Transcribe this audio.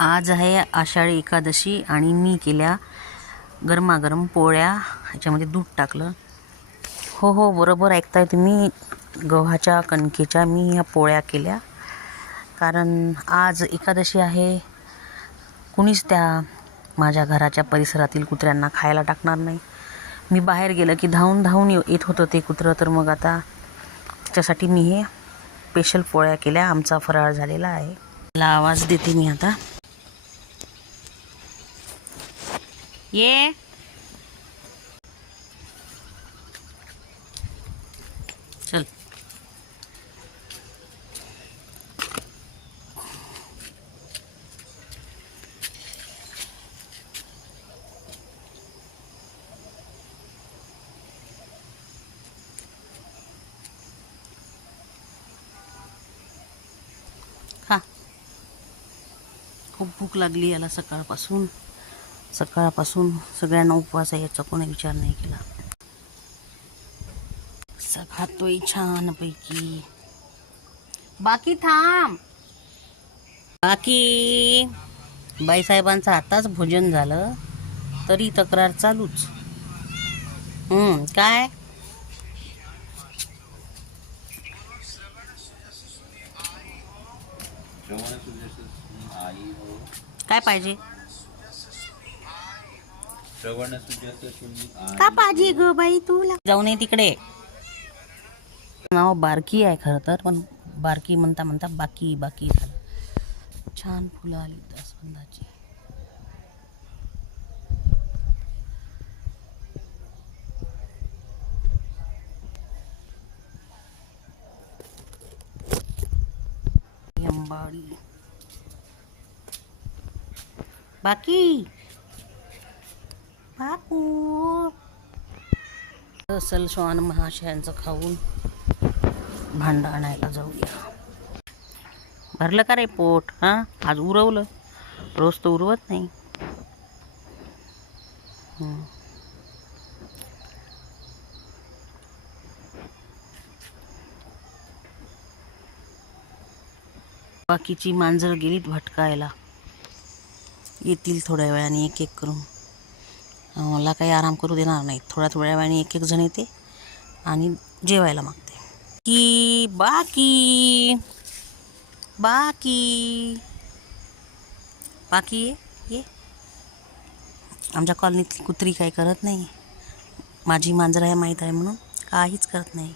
आज आहे आषाढी एकादशी आणि मी केल्या गरमागरम पोळ्या. ह्याच्यामध्ये दूध टाकलं. हो बरोबर ऐकताय तुम्ही. गव्हाच्या कणकेच्या मी ह्या पोळ्या केल्या, कारण आज एकादशी आहे. कुणीच त्या माझ्या घराच्या परिसरातील कुत्र्यांना खायला टाकणार नाही. मी बाहेर गेलं की धावून धावून येत होतं ते कुत्रं. तर मग आता त्याच्यासाठी मी हे स्पेशल पोळ्या केल्या. आमचा फराळ झालेला आहे. मला आवाज देते मी आता. ये चल. खा. खूप भूक लागली याला सकाळपासून सगळ्यांना उपवास आहे, याचा कोणी विचार नाही केला. खातोय छानपैकी. बाकी थांब. बाकी बाईसाहेबांचं आताच भोजन झालं तरी तक्रार चालूच. काय काय पाहिजे? का पाहिजे ग बाई तुला? जाऊ नये तिकडे. नाव बारकी आहे खरं तर, पण बारकी म्हणता म्हणता बाकी झालं. छान फुलं आली जास्वंदाची. अंबाडी. बाकी बापू सलश्वान महाशयांचं खाऊन भांड आणायला जाऊया. भरलं का रे पोट? आज उरवलं. रोज तर उरवत नाही. बाकीची मांजर गेलीत भटकायला. येतील थोड्या वेळाने एक करून. मला काही आराम करू देणार नाही. थोड्या वेळाने एक जण येते आणि जेवायला मागते. की बाकी ये. आमच्या कॉलनीतली कुत्री काही करत नाही. माझी मांजर आहे माहीत आहे म्हणून काहीच करत नाही.